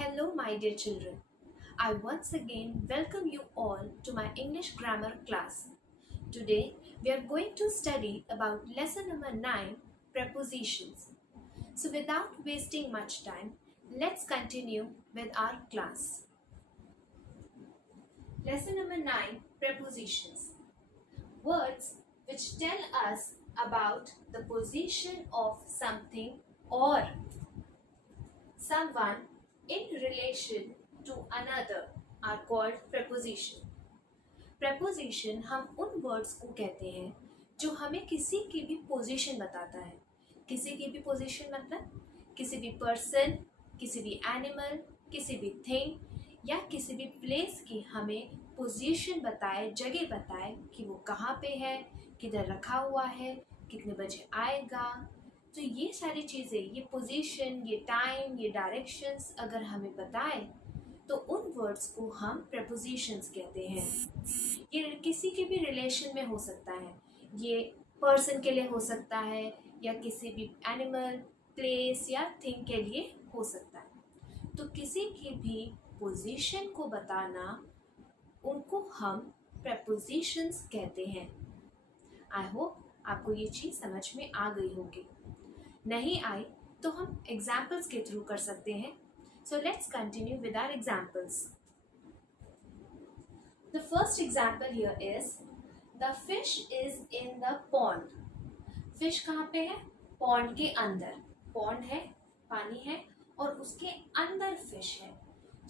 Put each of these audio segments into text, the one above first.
Hello, my dear children. I once again welcome you all to my English grammar class. Today, we are going to study about lesson number 9 prepositions. So, without wasting much time, let's continue with our class. Lesson number 9 prepositions. Words which tell us about the position of something or someone in relation to another are called preposition. preposition हम उन words को कहते हैं जो हमें किसी की भी पोजीशन बताता है. किसी की भी पोजीशन मतलब किसी भी पर्सन, किसी भी एनिमल, किसी भी थिंग या किसी भी प्लेस की हमें पोजीशन बताए, जगह बताए कि वो कहाँ पे है, किधर रखा हुआ है, कितने बजे आएगा. तो ये सारी चीज़ें, ये पोजीशन, ये टाइम, ये डायरेक्शंस अगर हमें बताए तो उन वर्ड्स को हम prepositions कहते हैं. ये किसी के भी रिलेशन में हो सकता है. ये पर्सन के लिए हो सकता है या किसी भी एनिमल, प्लेस या थिंग के लिए हो सकता है. तो किसी की भी पोजीशन को बताना, उनको हम prepositions कहते हैं. आई होप आपको ये चीज़ समझ में आ गई होगी. नहीं आई तो हम एग्जाम्पल्स के थ्रू कर सकते हैं. So let's continue with our examples. The first example here is the fish is in the pond. Fish कहाँ पे है? Pond के अंदर. Pond है, पानी है और उसके अंदर fish है.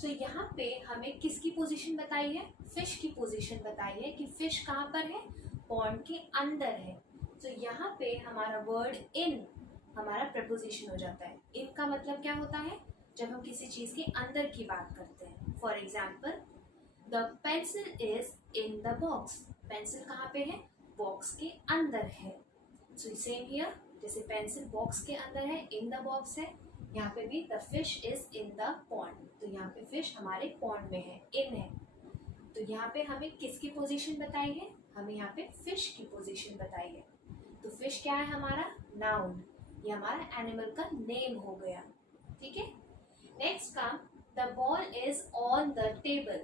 तो यहाँ पे हमें किसकी पोजीशन बताई है? Fish की पोजीशन बताई है कि fish कहाँ पर है? Pond के अंदर है. तो यहाँ पे हमारा word in हमारा preposition हो जाता है. In का मतलब क्या होता है? जब हम किसी चीज के अंदर की बात करते हैं. For example, the pencil is in the box. Pencil कहाँ पे है? बॉक्स के अंदर है. सो सेम हियर, जैसे पेंसिल बॉक्स के अंदर है, इन द बॉक्स है, यहाँ पे भी the fish is in the pond. तो यहाँ पे फिश हमारे पॉन्ड में है, इन है. तो यहाँ पे हमें किसकी पोजीशन बताई है? हमें यहाँ पे फिश की पोजीशन बताई है. तो फिश क्या है? हमारा नाउन. ये हमारा एनिमल का नेम हो गया. ठीक है. Next come, the ball is on the table.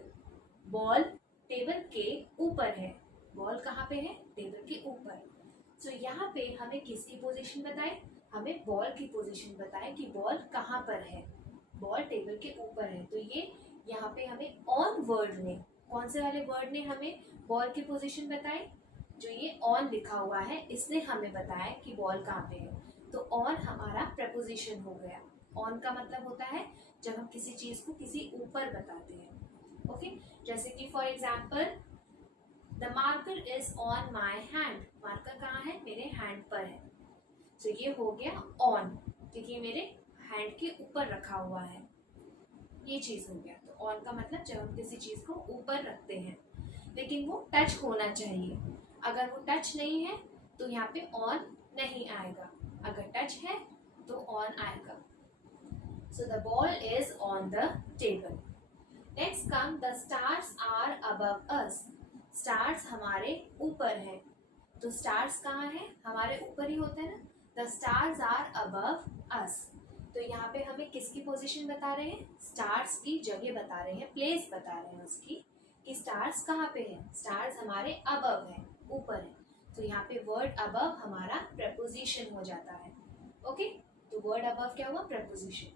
Ball table के ऊपर है. बॉल कहाँ पे है? टेबल के ऊपर. सो यहाँ पे हमें किसकी पोजीशन बताए? हमें बॉल की पोजीशन बताए कि बॉल कहाँ पर है. बॉल टेबल के ऊपर है. तो ये यहाँ पे हमें ऑन वर्ड ने, कौन से वाले वर्ड ने हमें बॉल की पोजीशन बताई? जो ये ऑन लिखा हुआ है, इसने हमें बताया कि बॉल कहाँ पे है. तो ऑन हमारा preposition हो गया. ऑन का मतलब होता है जब हम किसी चीज को किसी ऊपर बताते हैं. ओके, जैसे कि for example, the marker is on my hand. Marker कहाँ है? मेरे हैंड पर है. तो ये हो गया ऑन, क्योंकि ये मेरे हैंड के ऊपर रखा हुआ है. ये चीज हो गया. तो ऑन का मतलब जब हम किसी चीज को ऊपर रखते हैं, लेकिन वो टच होना चाहिए. अगर वो टच नहीं है तो यहाँ पे ऑन नहीं आएगा. अगर टच है तो ऑन आएगा. So the ball is on the table. Next come, the stars are above us. Stars हमारे ऊपर है. तो stars कहाँ है? हमारे ऊपर ही होते हैं ना. The stars are above us. तो यहाँ पे हमें किसकी पोजीशन बता रहे हैं? stars की जगह बता रहे हैं, प्लेस बता रहे हैं उसकी, कि stars कहाँ पे है? stars हमारे above है, ऊपर है. तो यहाँ पे word above हमारा preposition हो जाता है. ओके, तो word above क्या हुआ? preposition.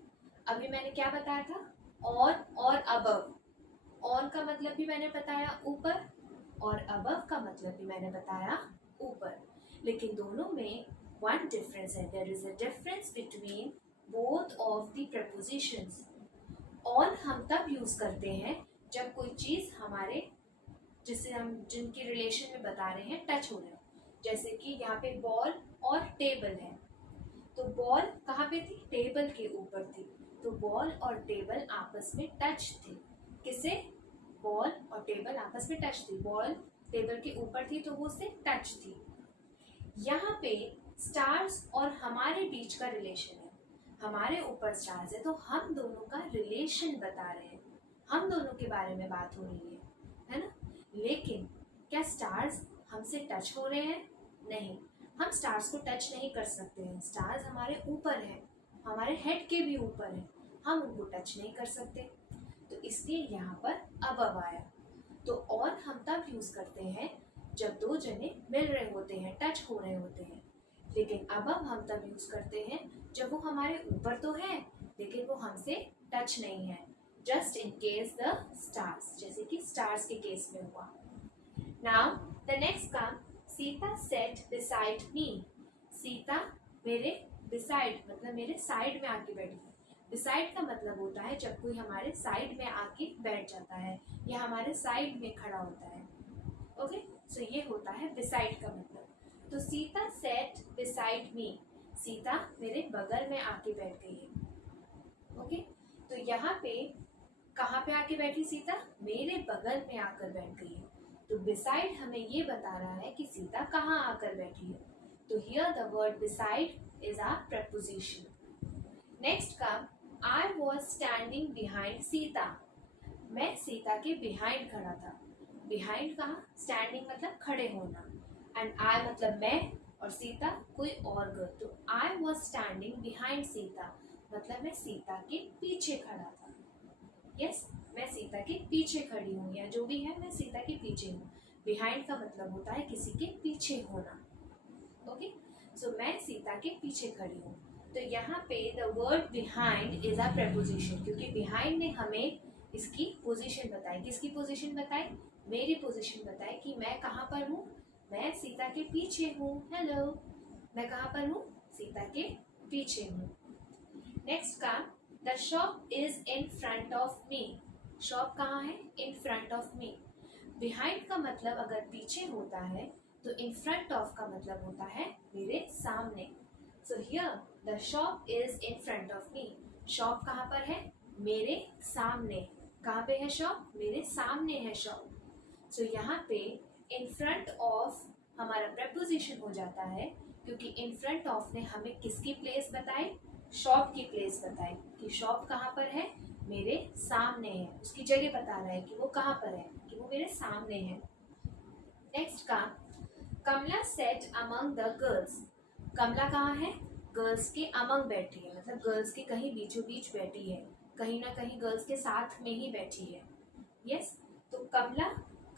अभी मैंने क्या बताया था? ऑन और अबव. ऑन का मतलब भी मैंने बताया ऊपर, और अबव का मतलब भी मैंने बताया ऊपर. लेकिन दोनों में वन डिफरेंस है. There is a difference between both of the prepositions. On हम तब यूज करते हैं जब कोई चीज हमारे, जिसे हम जिनकी रिलेशन में बता रहे हैं, टच हो रहा है. जैसे कि यहाँ पे बॉल और टेबल है. तो बॉल कहाँ पे थी? टेबल के ऊपर थी. तो बॉल और टेबल आपस में टच थे. किसे? बॉल और टेबल आपस में टच थी. बॉल टेबल के ऊपर थी तो वो उससे टच थी. यहाँ पे स्टार्स और हमारे बीच का रिलेशन है. हमारे ऊपर स्टार्स है तो हम दोनों का रिलेशन बता रहे हैं. हम दोनों के बारे में बात हो रही है ना. लेकिन क्या स्टार्स हमसे टच हो रहे हैं? नहीं, हम स्टार्स को टच नहीं कर सकते हैं. स्टार्स हमारे ऊपर है, हमारे हेड के भी ऊपर है. हम उनको टच नहीं कर सकते, तो इसलिए यहाँ पर अबव आया। तो ऑन हम तब यूज करते हैं जब दो जने मिल रहे होते हैं, टच हो रहे होते हैं, लेकिन अबव हम तब यूज करते हैं जब वो हमारे ऊपर तो है लेकिन वो हमसे टच नहीं है, just in case the stars, जैसे कि स्टार्स के केस में हुआ। Now the next come, Sita set beside me. Sita मेरे बिसाइड मतलब मेरे साइड में आके बैठी है। बिसाइड का मतलब होता है जब कोई हमारे साइड में आके बैठ जाता है या हमारे साइड में खड़ा होता है। ओके, सो ये होता है बिसाइड का मतलब। तो Sita set beside me, Sita मेरे बगल में आके बैठ गई है। ओके, तो यहाँ पे कहाँ पे आके बैठी सीता? मेरे बगल में आकर बैठ गई है। तो बिसाइड हमें ये बता रहा है कि सीता कहाँ आकर बैठी है। तो here the word beside is a preposition. Next come, I was standing behind Sita. मैं सीता के behind खड़ा था। behind कहाँ? standing मतलब खड़े होना, and I मतलब मैं और सीता कोई और गर्ल। तो I was standing behind Sita मतलब मैं सीता के पीछे खड़ा था। यस, मैं सीता के पीछे खड़ी हूँ, या जो भी है मैं सीता के पीछे हूँ। बिहाइंड का मतलब होता है किसी के पीछे होना। ओके, सो मैं सीता के पीछे खड़ी हूँ। तो यहाँ पे the word behind is a preposition, क्योंकि बिहाइंड ने हमें इसकी पोजीशन बताई। किसकी पोजीशन बताई? मेरी पोजीशन बताई कि मैं कहाँ पर हूँ। मैं सीता के पीछे हूँ। हेलो, मैं कहाँ पर हूँ? सीता के पीछे हूँ। नेक्स्ट का, the shop is in front of me. Shop कहाँ है? In front of me. Behind का मतलब अगर पीछे होता है तो इन फ्रंट ऑफ का मतलब होता है मेरे सामने। सो here the shop is in front of me. Shop कहाँ पर है? मेरे सामने। कहाँ पे है शॉप? मेरे सामने है शॉप। सो यहाँ पे इन फ्रंट ऑफ हमारा preposition हो जाता है, क्योंकि इन फ्रंट ऑफ ने हमें किसकी प्लेस बताई? शॉप की प्लेस बताई कि शॉप कहाँ पर है? मेरे सामने है। उसकी जगह बता रहा है कि वो कहाँ पर है, कि वो मेरे सामने है। नेक्स्ट का, कमला सेट अमंग द गर्ल्स। कमला कहाँ है? गर्ल्स के अमंग बैठी है, मतलब गर्ल्स के कहीं बीचों बीच बैठी है, कहीं ना कहीं गर्ल्स के साथ में ही बैठी है। यस, तो कमला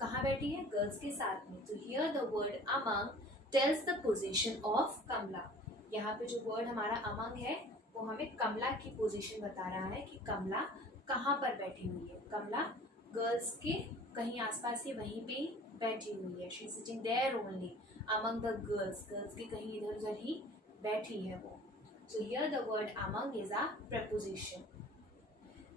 कहाँ बैठी है? गर्ल्स के साथ में। तो here the word among tells the position of Kamla. यहाँ पे जो वर्ड हमारा अमंग है वो हमें कमला की पोजीशन बता रहा है कि कमला कहाँ पर बैठी हुई है। कमला गर्ल्स के कहीं आसपास ही वहीं पे बैठी हुई है। She is sitting there only among the girls. Girls के कहीं इधर उधर ही बैठी है वो। So here the word among is a preposition.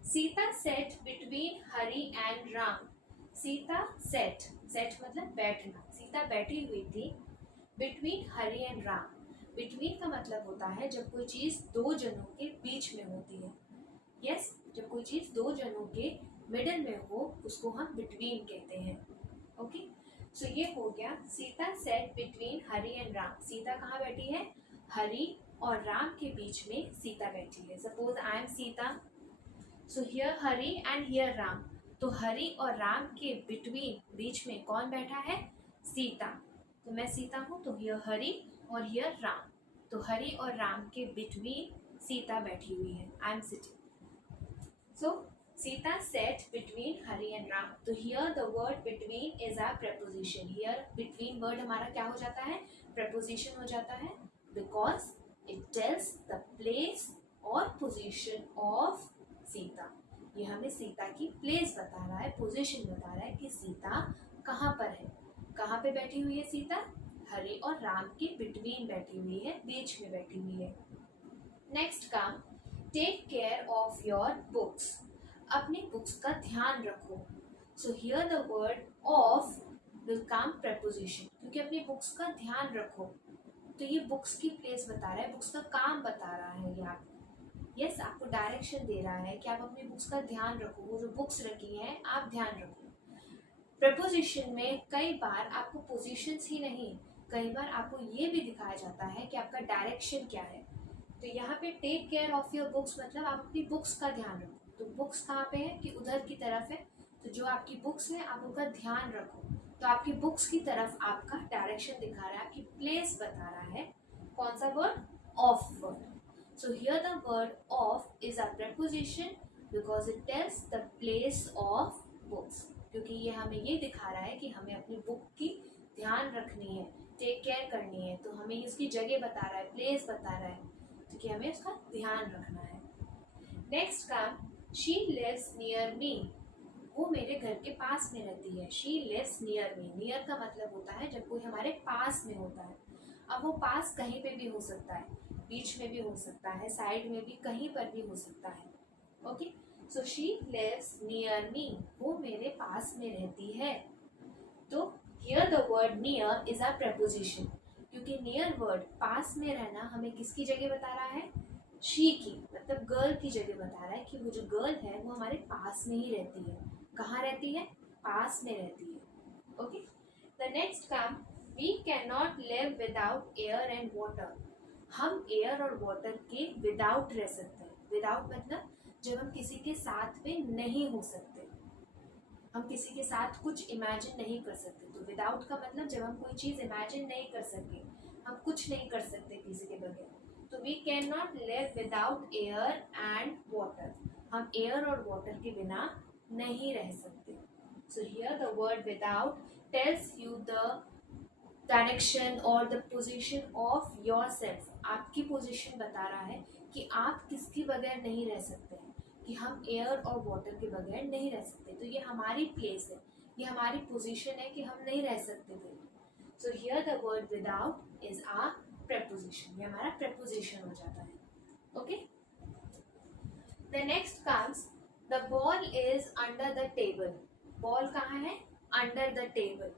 Sita set between Hari and Ram. Sita sat, sat मतलब बैठना। सीता बैठी हुई थी between Hari and Ram. Between का मतलब होता है जब कोई चीज दो जनों के बीच में होती है। यस, जब कोई चीज दो जनों के मिडल में हो उसको हम बिटवीन कहते हैं। ओके, सो ये हो गया Sita set between Hari and Ram. Sita कहाँ बैठी है? हरि और राम के बीच में सीता बैठी है। Suppose I am Sita, so here Hari and here Ram. तो हरि और राम के बिटवीन बीच में कौन बैठा है? सीता। तो मैं सीता हूँ, तो हियर हरि और हियर राम। तो हरि और राम के बिटवीन सीता बैठी हुई है। I am sitting. So Sita set between Hari and Ram. तो here the word between is a preposition. Here between word हमारा क्या हो जाता है? preposition हो जाता है, because it tells the place or position of Sita. ये हमें सीता की प्लेस बता रहा है, पोजीशन बता रहा है कि सीता कहाँ पर है। कहाँ पे बैठी हुई है सीता? हरि और राम के बिटवीन बैठी हुई है, बीच में बैठी हुई है। नेक्स्ट काम, take care of your books. अपनी बुक्स का ध्यान रखो। So here the word of will come preposition, क्योंकि अपनी बुक्स का ध्यान रखो। तो ये बुक्स की प्लेस बता रहा है, बुक्स का काम बता रहा है। ये आपको यस आपको डायरेक्शन दे रहा है कि आप अपनी बुक्स का ध्यान रखो। वो जो बुक्स रखी हैं आप ध्यान रखो। प्रपोजिशन में कई बार आपको पोजीशंस ही नहीं, कई बार आपको ये भी दिखाया जाता है कि आपका डायरेक्शन क्या है। तो यहाँ पे take care of your books मतलब आप अपनी बुक्स का ध्यान रखो। तो बुक्स कहाँ पे है? कि उधर की तरफ है। तो जो आपकी बुक्स है आप उनका ध्यान रखो। तो आपकी बुक्स की तरफ आपका डायरेक्शन दिखा रहा है, आपकी प्लेस बता रहा है। कौन सा word? Of word. So here the word of is a preposition because it tells the place of books. क्योंकि ये हमें ये दिखा रहा है कि हमें अपनी बुक की ध्यान रखनी है, टेक केयर करनी है, तो हमें उसकी जगह बता रहा है, प्लेस बता रहा है, क्योंकि हमें उसका ध्यान रखना है. नेक्स्ट काम, शी लिव्स नियर मी. वो मेरे घर के पास में रहती है. She lives near me. Near का मतलब होता है जब कोई हमारे पास में होता है. अब वो पास कहीं पे भी हो सकता है, बीच में भी हो सकता है, साइड में भी, कहीं पर भी हो सकता है. Okay, so she lives near me. वो मेरे पास में रहती है. तो here the word near is a preposition. क्योंकि नियर वर्ड पास में रहना हमें किसकी जगह बता रहा है? शी की, मतलब गर्ल की जगह बता रहा है कि वो जो गर्ल है वो हमारे पास में ही रहती है. कहाँ रहती है? पास में रहती है. ओके, द नेक्स्ट काम, we can not live without air and water. हम एयर और वाटर के विदाउट रह सकते हैं. विदाउट मतलब जब हम किसी के साथ में नहीं हो सकते, हम किसी के साथ कुछ इमेजिन नहीं कर सकते. तो विदाउट का मतलब जब हम कोई चीज़ इमेजिन नहीं कर सकते, हम कुछ नहीं कर सकते किसी के बगैर. तो we can not live without air and water. हम एयर और वाटर के बिना नहीं रह सकते. So here the word without tells you the direction और द पोजीशन ऑफ योरसेल्फ. आपकी पोजीशन बता रहा है कि आप किसके बगैर नहीं रह सकते हैं, कि हम एयर और वाटर के बगैर नहीं रह सकते. तो ये हमारी प्लेस है, ये हमारी पोजीशन है कि हम नहीं रह सकते थे. So here the word without is a preposition. ये हमारा preposition हो जाता है. Okay, the next comes, the ball is under the table. Ball कहाँ है? Under the table.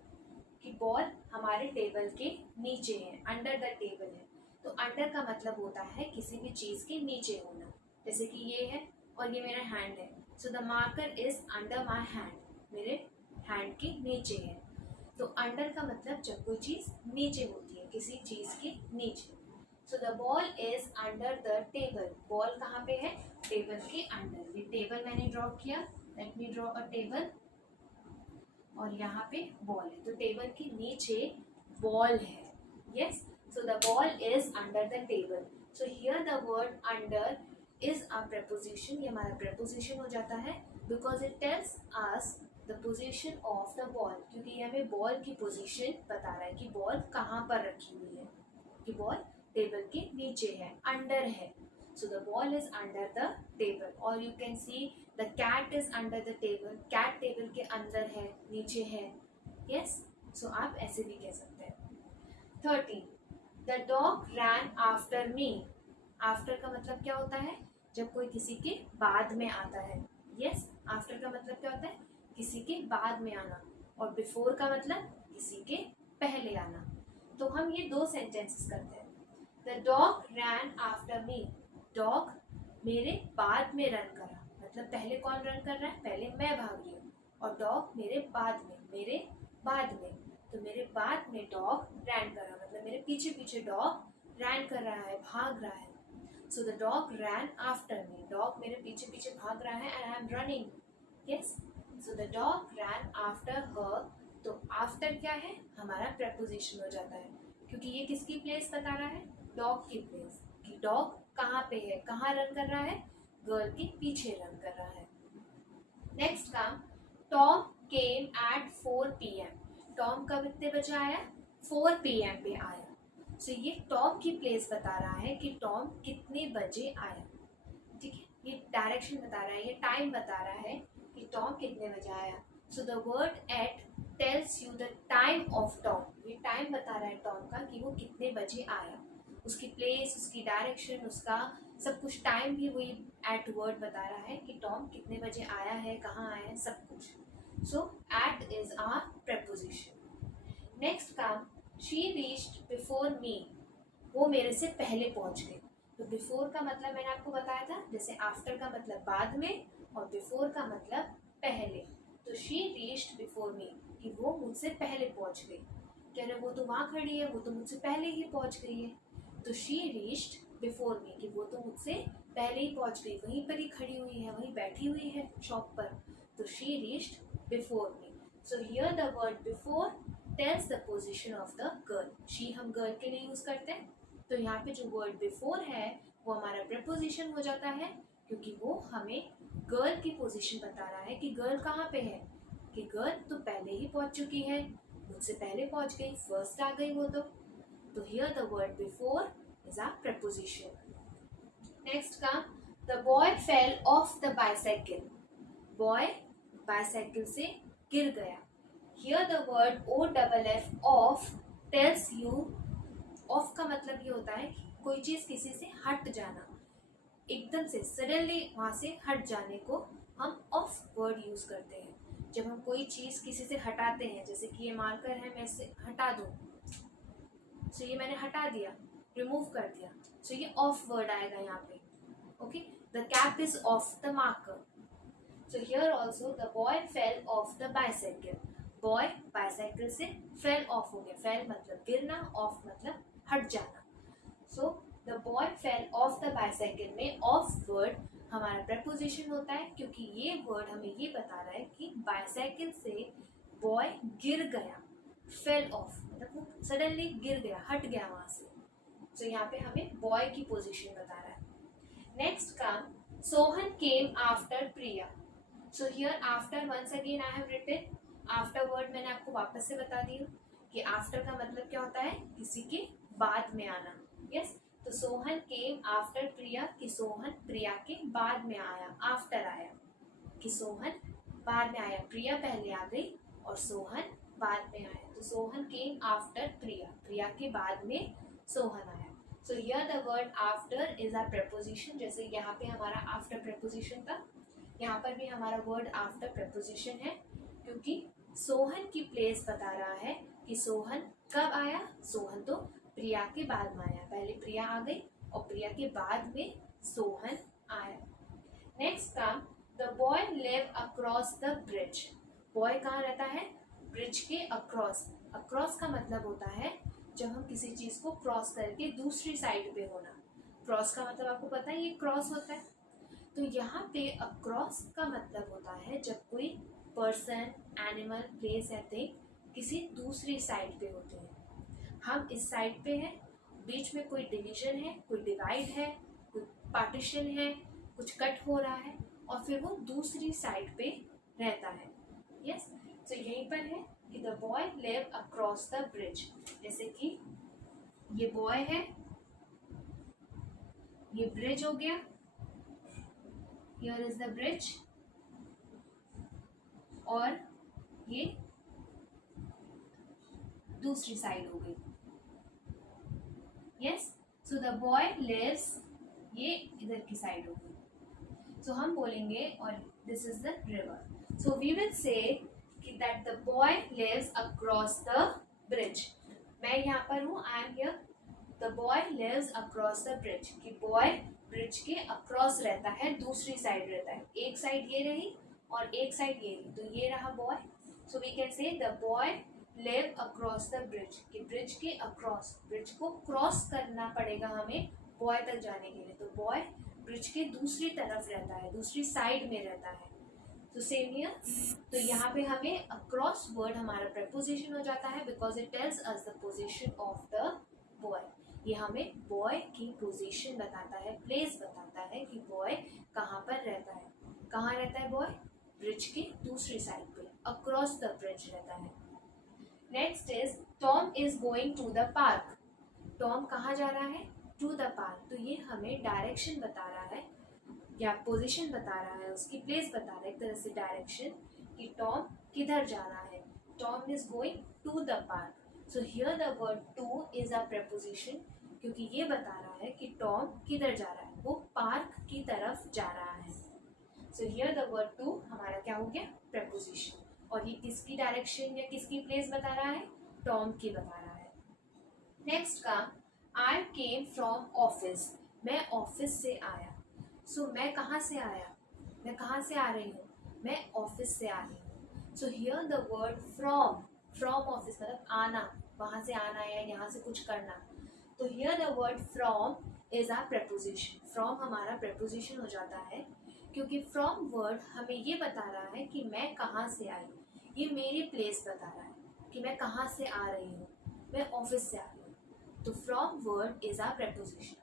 कि बॉल हमारे टेबल के नीचे है, अंडर द टेबल है. तो अंडर का मतलब होता है किसी भी चीज के नीचे होना. जैसे कि ये है और ये मेरा हैंड है. So the marker is under my hand. मेरे हैंड के नीचे है. तो अंडर का मतलब जब कोई चीज नीचे होती है, किसी चीज के नीचे. सो the ball is under the table. Ball कहाँ पे है? टेबल के अंडर. ये टेबल मैंने ड्रॉ किया. Let me draw a table. और यहाँ पे बॉल है. तो टेबल के नीचे बॉल है. Yes, so the ball is under the table. So here the word under is a preposition. ये हमारा preposition हो जाता है because it tells us the position of the ball. क्योंकि ये हमें बॉल की पोजीशन बता रहा है कि बॉल कहाँ पर रखी हुई है, कि बॉल टेबल के नीचे है, अंडर है. So the ball is under the table. और you can see the cat is under the table. Cat table के अंदर है, नीचे है. यस, सो आप ऐसे भी कह सकते हैं. 13, the dog rain after me. After का मतलब क्या होता है? जब कोई किसी के बाद में आता है. यस, आफ्टर का मतलब क्या होता है? किसी के बाद में आना. और बिफोर का मतलब किसी के पहले आना. तो हम ये दो सेंटेंसेस करते हैं. The dog rain after me. Dog मेरे बाद में रन करा. मतलब पहले कौन रन कर रहा है? पहले मैं भाग रही हूँ. और डॉग मेरे बाद में, मेरे बाद में. तो मेरे बाद में डॉग रैन कर रहा, मतलब मेरे पीछे पीछे डॉग रैन कर रहा है, भाग रहा है. So the dog rain after me. Dog मेरे पीछे पीछे भाग रहा है and I am running. Yes, so the dog rain after her. तो आफ्टर क्या है? हमारा preposition हो जाता है. क्योंकि ये किसकी प्लेस बता रहा है? डॉग की प्लेस. कि डॉग कहाँ पे है, कहाँ रन कर रहा है? गर्ल के पीछे रन कर रहा है. नेक्स्ट काम, Tom came at 4 PM. Tom कब कितने बजे आया? 4 PM पे आया. सो ये टॉम की प्लेस बता रहा है कि टॉम कितने बजे आया. ठीक है, ये डायरेक्शन बता रहा है, ये टाइम बता रहा है कि टॉम कितने बजे आया. So the word at tales you the time of Tom. ये टाइम बता रहा है टॉम का कि वो कितने बजे आया. उसकी प्लेस, उसकी डायरेक्शन, उसका सब कुछ, टाइम भी वही एट वर्ड बता रहा है कि टॉम कितने बजे आया है, कहाँ आया है, सब कुछ. So at is our preposition. Next काम, शी रीच्ड बिफोर मी. वो मेरे से पहले पहुंच गई. तो बिफोर का मतलब मैंने आपको बताया था, जैसे आफ्टर का मतलब बाद में और बिफोर का मतलब पहले. तो शी रीच्ड बिफोर मी, कि वो मुझसे पहले पहुंच गई. कह रहे वो तो वहाँ खड़ी है, वो तो मुझसे पहले ही पहुंच गई है. तो शी रीच्ड बिफोर मी, कि वो तो मुझसे पहले ही पहुंच गई, वहीं पर ही खड़ी हुई है, वहीं बैठी हुई है शॉप पर. तो she reached before me. So here the word before tales the position of the girl. She हम गर्ल के लिए यूज करते हैं. तो यहाँ पे जो वर्ड बिफोर है वो हमारा preposition हो जाता है क्योंकि वो हमें गर्ल की पोजीशन बता रहा है कि गर्ल कहाँ पे है, कि गर्ल तो पहले ही पहुंच चुकी है, मुझसे पहले पहुंच गई, फर्स्ट आ गई वो तो here the word before is a preposition. Next का the boy fell off the bicycle, boy bicycle से गिर गया. Here the word OFF off tells you, off का मतलब ये होता है कोई चीज किसी से हट जाना, एकदम से सडनली वहां से हट जाने को हम ऑफ वर्ड यूज करते हैं. जब हम कोई चीज किसी से हटाते हैं, जैसे कि ये मार्कर है मैं इसे हटा दूं, सो ये मैंने हटा दिया, रिमूव कर दिया, सो ये ऑफ वर्ड आएगा यहाँ पे. Okay, the cap is of the marker. So here also the boy fell off the bicycle, boy bicycle से फेल ऑफ हो गया. फेल मतलब गिरना, ऑफ मतलब हट जाना. सो the boy fell off the bicycle में ऑफ वर्ड हमारा preposition होता है, क्योंकि ये वर्ड हमें ये बता रहा है कि बाइसाइकिल से बॉय गिर गया. फेल ऑफ मतलब वो सडनली गिर गया, हट गया वहां से. तो यहाँ पे हमें बॉय की पोजीशन बता रहा है. नेक्स्ट काम Sohan came after Priya. So here after once again I have written after word, मैंने आपको वापस से बता दी हूँ कि आफ्टर का मतलब क्या होता है, किसी के बाद में आना. यस, तो सोहन केम आफ्टर प्रिया, कि सोहन प्रिया के बाद में आया, आफ्टर आया, कि सोहन बाद में आया, प्रिया पहले आ गई और सोहन बाद में आया. तो सोहन केम आफ्टर प्रिया, प्रिया के बाद में सोहन आया. सो here the word after is a preposition. जैसे यहाँ पे हमारा आफ्टर preposition था, यहाँ पर भी हमारा वर्ड आफ्टर preposition है, क्योंकि सोहन की प्लेस बता रहा है कि सोहन कब आया. सोहन तो प्रिया के बाद में आया, पहले प्रिया आ गई और प्रिया के बाद में सोहन आया. नेक्स्ट काम the boy live across the bridge. Boy कहाँ रहता है, ब्रिज के अक्रॉस. अक्रॉस का मतलब होता है जब हम किसी चीज को क्रॉस करके दूसरी साइड पे होना. क्रॉस का मतलब आपको पता है, ये क्रॉस होता है. तो यहाँ पे अक्रॉस का मतलब होता है जब कोई पर्सन, एनिमल, प्लेस या थिंग किसी दूसरी साइड पे होते हैं. हम इस साइड पे हैं, बीच में कोई डिवीजन है, कोई डिवाइड है, कोई पार्टीशन है, कुछ कट हो रहा है और फिर वो दूसरी साइड पे रहता है. यस, तो यहीं पर है कि the boy live across the bridge. जैसे कि ये बॉय है, ये ब्रिज हो गया, हियर इज द ब्रिज, और ये दूसरी साइड हो गई. Yes, so the boy lives, ये इधर की साइड हो गई. सो हम बोलेंगे और this is the river. So we will say that the boy lives across the bridge. मैं यहाँ पर हूँ, I am here. The boy lives across the bridge, कि बॉय ब्रिज के अक्रॉस रहता है, दूसरी साइड रहता है. एक साइड ये रही और एक साइड ये रही, तो ये रहा boy. So we can say the boy live across the bridge, कि ब्रिज के अक्रॉस, ब्रिज को क्रॉस करना पड़ेगा हमें बॉय तक जाने के लिए. तो बॉय ब्रिज के दूसरी तरफ रहता है, दूसरी साइड में रहता है. तो सेम हियर, तो यहाँ पे हमें अक्रॉस वर्ड हमारा preposition हो जाता है, because it tells us the position of the boy. ये हमें बॉय की पोजीशन बताता है, प्लेस बताता है कि बॉय कहाँ पर रहता है. कहाँ रहता है बॉय, ब्रिज के दूसरी साइड पे, अक्रॉस द ब्रिज रहता है. Next is Tom is going to the park. Tom कहाँ जा रहा है, टू द पार्क. तो ये हमें डायरेक्शन बता रहा है या पोजीशन बता रहा है, उसकी प्लेस बता रहा है, एक तरह से डायरेक्शन, कि टॉम किधर जा रहा है. Tom is going to the park. So here the word to is a preposition, क्योंकि ये बता रहा है कि टॉम किधर जा रहा है, वो पार्क की तरफ जा रहा है. So here the word to हमारा क्या हो गया, preposition. और ये किसकी डायरेक्शन या किसकी प्लेस बता रहा है, टॉम की बता रहा है. नेक्स्ट का आई केम फ्रॉम ऑफिस. मैं ऑफिस से आया. सो मैं कहाँ से आया, मैं कहाँ से आ रही हूँ, मैं ऑफिस से आ रही हूँ. सो here the word from, from office मतलब आना, वहाँ से आना या यहाँ से कुछ करना. तो here the word from is a preposition. From हमारा preposition हो जाता है, क्योंकि फ्रॉम वर्ड हमें ये बता रहा है कि मैं कहाँ से आई, ये मेरी प्लेस बता रहा है कि मैं कहाँ से आ रही हूँ, मैं ऑफिस से आ रही हूँ. तो from word is a preposition.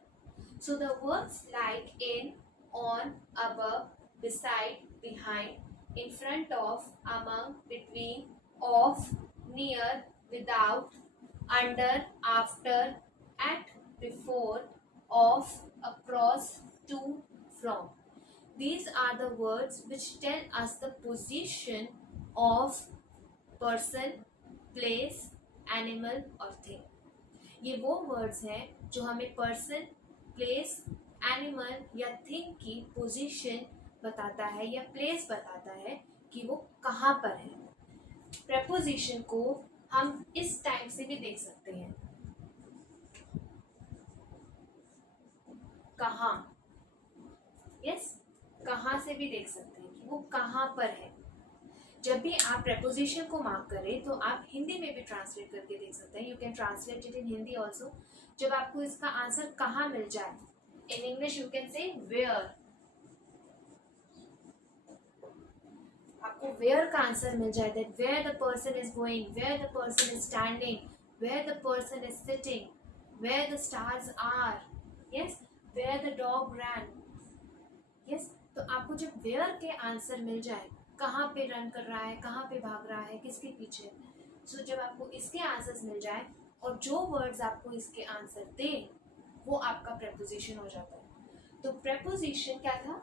So the words like in, on, above, beside, behind, in front of, among, between, off, near, without, under, after, at, before, of, across, to, from. These are the words which tell us the position of person, place, animal और thing. ये वो words हैं जो हमें person, place, animal या thing की position बताता है या प्लेस बताता है कि वो कहाँ पर है. प्रेपोजिशन को हम इस टाइप से भी देख सकते हैं, कहाँ. यस, कहाँ से भी देख सकते हैं कि वो कहाँ पर है. जब भी आप प्रेपोजिशन को मार्क करें तो आप हिंदी में भी ट्रांसलेट करके देख सकते हैं. You can translate it in Hindi also. जब आपको इसका आंसर कहाँ मिल जाए, in English you can say where. आपको वेयर का आंसर मिल जाए, that where the person is going, where the person is standing, where the person is sitting, where the stars are. Yes, where the dog ran. Yes, तो आपको जब where के answer मिल जाए, कहाँ पे रन कर रहा है, कहाँ पे भाग रहा है, किसके पीछे, सो जब आपको इसके आंसर्स मिल जाए और जो वर्ड्स आपको इसके आंसर दे वो आपका प्रेपोजिशन हो जाता है. तो प्रेपोजिशन क्या था,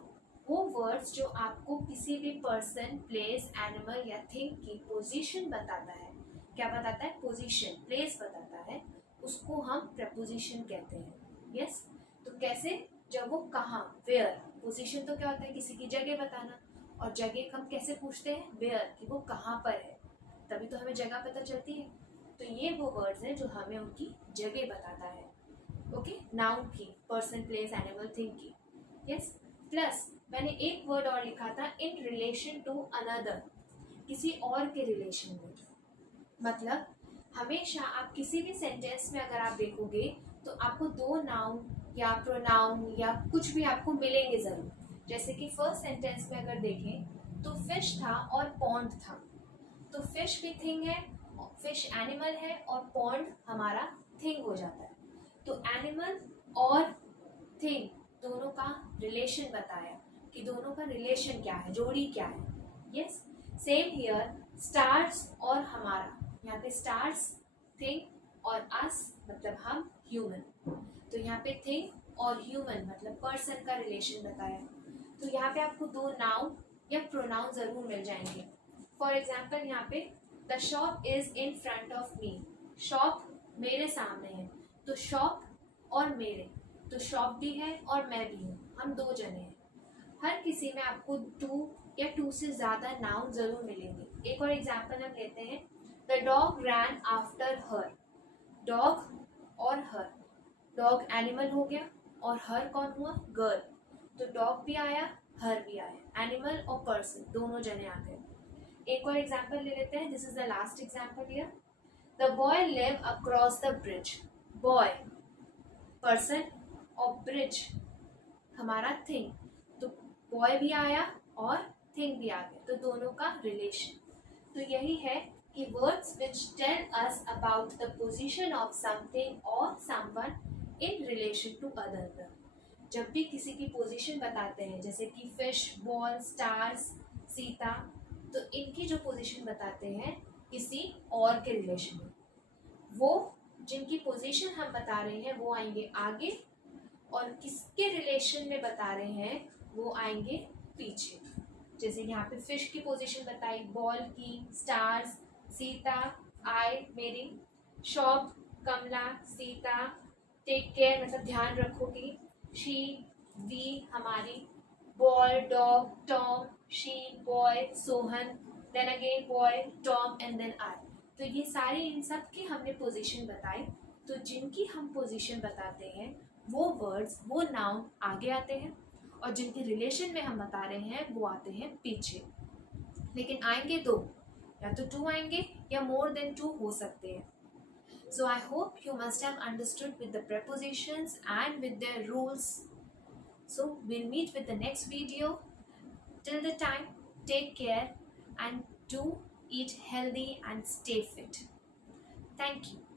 वो वर्ड्स जो आपको किसी भी पर्सन, प्लेस, एनिमल या थिंग की पोजीशन बताता है. क्या बताता है, पोजीशन, प्लेस बताता है, उसको हम प्रेपोजिशन कहते हैं. यस, तो कैसे, जब वो कहाँ, वेयर. पोजीशन तो क्या होता है, किसी की जगह बताना, और जगह हम कैसे पूछते हैं, वेयर, कि वो कहाँ पर है, तभी तो हमें जगह पता चलती है. तो ये वो वर्ड्स हैं जो हमें उनकी जगह बताता है. ओके, नाउन की, पर्सन, प्लेस, एनिमल, थिंग की. यस, प्लस मैंने एक वर्ड और लिखा था, इन रिलेशन टू अनदर, किसी और के रिलेशन में. मतलब हमेशा आप किसी भी सेंटेंस में अगर आप देखोगे तो आपको दो नाउन या प्रोनाउन या कुछ भी आपको मिलेंगे जरूर. जैसे कि फर्स्ट सेंटेंस में अगर देखें तो फिश था और पॉन्ड था. तो फिश भी थिंग है, फिश एनिमल है और पॉन्ड हमारा थिंग हो जाता है. तो एनिमल और थिंग दोनों का रिलेशन बताया कि दोनों का रिलेशन क्या है, जोड़ी क्या है. यस, सेम हियर, स्टार्स और हमारा, यहाँ पे स्टार्स थिंग और अस मतलब हम ह्यूमन. तो यहाँ पे थिंग और ह्यूमन मतलब पर्सन का रिलेशन बताया. तो यहाँ पे आपको दो नाउन या प्रोनाउन जरूर मिल जाएंगे. फॉर एग्जाम्पल यहाँ पे the shop is in front of me, shop मेरे सामने है. तो शॉप और मेरे, तो शॉप भी है और मैं भी हूँ, हम दो जने हैं. हर किसी में आपको टू या टू से ज्यादा नाउन जरूर मिलेंगे. एक और एग्जाम्पल हम लेते हैं, the dog rain after her. Dog और हर, डॉग एनिमल हो गया और हर कौन हुआ, गर्ल. तो डॉग भी आया, हर भी आया, एनिमल और पर्सन दोनों जने आ गए. एक और एग्जाम्पल ले लेते हैं, this is the last example here. The boy live across the bridge. Boy person और ब्रिज हमारा थिंग. तो बॉय भी आया और थिंग भी आ गया, तो दोनों का रिलेशन. तो यही है कि words which tell us about the position of something or someone in relation to other. जब भी किसी की पोजीशन बताते हैं, जैसे कि फिश, बॉल, स्टार्स, सीता, तो इनकी जो पोजीशन बताते हैं किसी और के रिलेशन में, वो जिनकी पोजीशन हम बता रहे हैं वो आएंगे आगे, और किसके रिलेशन में बता रहे हैं वो आएंगे पीछे. जैसे यहाँ पे फिश की पोजीशन बताई, बॉल की, stars, Sita, I Mary, shop Kamala, Sita, take care मतलब ध्यान रखोगी, शी वी हमारी, ball dog, Tom, she boy, Sohan, then again boy, Tom and then I. तो ये सारी इन सब की हमने पोजीशन बताई. तो जिनकी हम पोजीशन बताते हैं वो वर्ड्स, वो नाउन आगे आते हैं, और जिनके रिलेशन में हम बता रहे हैं वो आते हैं पीछे. लेकिन आएंगे दो, या तो टू आएंगे या मोर देन टू हो सकते हैं. So I hope you must have understood with the prepositions and with their rules. So we'll meet with the next video. Till the time, take care and do eat healthy and stay fit. Thank you.